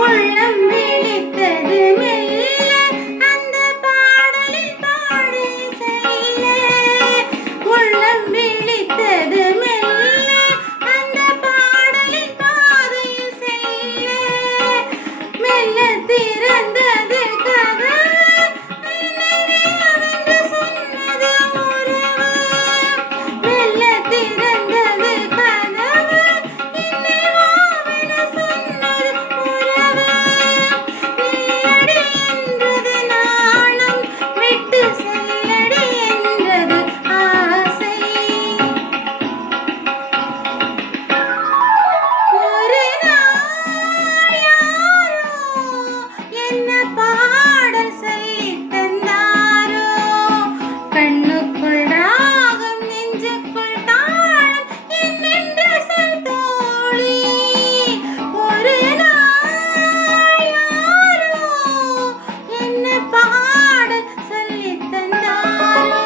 உள்ளம் விழித்தது மெல்ல அந்த பாடலில் பாடி செல்ல. உள்ளம் விழித்தது மெல்ல அந்த பாடலின் பாதையில் செல்ல. மெல்ல திறந்தது கதவு நினைவேவென்று சொன்னது உறவு. மெல்ல திறந்தது கதவு நினைவாவென சொன்னது உறவு. நில்லடி என்றது நாணம், விட்டு செல்லடி என்றது ஆசை. ஒரு நாள் யாரோ என்ன பாடல் சொல்லித் தந்தாரோ. கண்ணுக்குள் ராகம் நெஞ்சுக்குள் தாளம் என்னென்று சொல் தோழி. ஒரு நாள் யாரோ என்ன பாடல் சொல்லித் தந்தாரோ.